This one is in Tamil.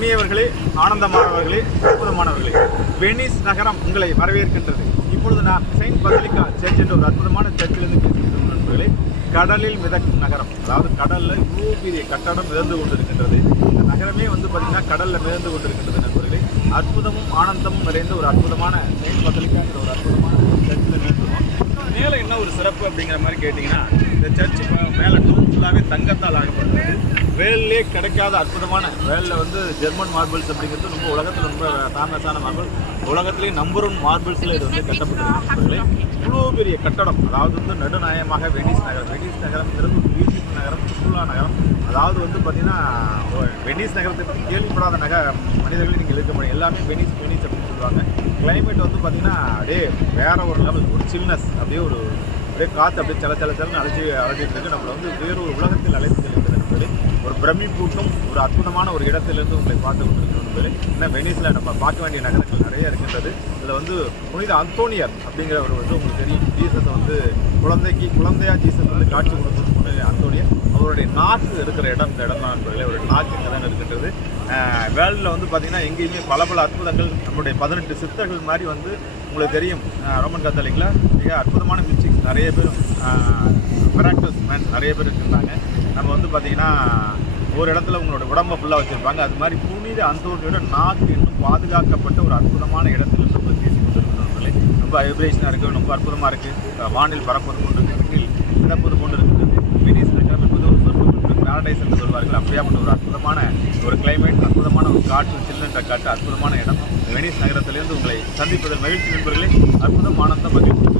இனியவர்களே ஆனந்தமானவர்களே அற்புதமானவர்களே வெனிஸ் நகரம் உங்களை வரவேற்கின்றது. இப்பொழுது நான் செயின்ட் பசிலிக்கா சர்ச் என்ற ஒரு அற்புதமான சர்ச்சிலிருந்து பேசுகிறேன் நண்பர்களே கடலில் மிதக்கும் நகரம். அதாவது கடலில் இவ்வளோ பெரிய கட்டடம் மிதந்து கொண்டிருக்கின்றது. இந்த நகரமே வந்து பார்த்திங்கன்னா கடலில் மிதந்து கொண்டிருக்கின்றது நண்பர்களே. அற்புதமும் ஆனந்தமும் நிறைந்த ஒரு அற்புதமான செயின்ட் பசலிக்காங்கிற ஒரு அற்புதமான சர்ச்சில் நிறுத்துவோம் மேலே என்ன ஒரு சிறப்பு அப்படிங்கிற மாதிரி கேட்டிங்கன்னா இந்த சர்ச் மேலே ஃபுல்லாகவே தங்கத்தால் ஆகப்பட்டது வேல்லே கிடைக்காத அற்புதமான வேலில் வந்து ஜெர்மன் மார்பிள்ஸ் அப்படிங்கிறது ரொம்ப உலகத்தில் ரொம்ப ஃபேமஸான மார்பிள் உலகத்திலேயே நம்பர் ஒன் மார்பிள்ஸில் இது வந்து கட்டப்பட்டிருக்கு இவ்வளோ பெரிய கட்டடம் அதாவது வந்து நடுநாயமாக வெனிஸ் நகரம் வெனிஸ் நகரம்ங்கிறது ஒரு பியூட்டிஃபுல் நகரம் சுற்றுலா நகரம். அதாவது வந்து பார்த்தீங்கன்னா வெனிஸ் நகரத்தை பற்றி கேள்விப்படாத நக மனிதர்களை நீங்கள் இருக்க முடியும். எல்லாமே வெனிஸ் வெனிஸ் அப்படின்னு சொல்லுவாங்க. கிளைமேட் வந்து பார்த்தீங்கன்னா அப்படியே வேற ஒரு லெவல் ஒரு சில்னஸ் அப்படியே ஒரு அப்படியே காற்று அப்படியே சில சில சிலன்னு அழைச்சி அழைச்சிட்டு இருக்கு. நம்மளை வந்து வேறு ஒரு உலகத்தில் அழைத்து பிரமிப்பூட்டும் ஒரு அற்புதமான ஒரு இடத்திலிருந்து உங்களை பார்த்து கொண்டிருக்கிறது ஏன்னா இன்னும் வெனிஸில் நம்ம பார்க்க வேண்டிய நகரங்கள் நிறைய இருக்கின்றது. இதில் வந்து புனித அந்தோனியர் அப்படிங்கிறவர் வந்து உங்களுக்கு தெரியும். ஜீசஸ் வந்து குழந்தைக்கு குழந்தையா ஜீசஸ் வந்து காட்சி கொடுத்தது புனித அந்தோனியர். அவருடைய நாக்கு இருக்கிற இடம் இந்த இடம் தான் நண்பர்களே அவருடைய நாக்கு இங்கே தான் இருக்கின்றது வேர்ல்டில் வந்து பார்த்திங்கன்னா எங்கேயுமே பல பல அற்புதங்கள் நம்முடைய பதினெட்டு சித்தர்கள் மாதிரி வந்து உங்களுக்கு தெரியும். ரோமன் கத்தாலிக்கில் மிக அற்புதமான மியூசிக்ஸ் நிறைய பேர் மிராக்டர்ஸ் மேன் நிறைய பேர் வச்சுருந்தாங்க நம்ம வந்து பார்த்திங்கன்னா ஒரு இடத்துல உங்களோட உடம்பை ஃபுல்லாக வச்சுருப்பாங்க. அது மாதிரி புனித அந்தோனியோட நாக்கு இன்னும் பாதுகாக்கப்பட்ட ஒரு அற்புதமான இடத்துல இருந்து நம்ம பேசி கொண்டிருக்கிறவர்களே ரொம்ப வைப்ரேஷனாக இருக்குது ரொம்ப அற்புதமாக இருக்குது வானில் பறப்பது கொண்டு இருக்குது மிதப்பது கொண்டு இருக்குது வெனிஸ் நகரம் என்பது ஒரு சொற்ப பேரடைஸ் என்று சொல்வார்கள். அப்படியாப்பட்ட ஒரு அற்புதமான ஒரு கிளைமேட் அற்புதமான ஒரு காற்று சில்லென்ற காற்று அற்புதமான இடம். வெனிஸ் நகரத்திலிருந்து உங்களை சந்திப்பதில் மகிழ்ச்சி நண்பர்களே. அற்புதம் ஆனந்தம் மகிழ்ச்சி.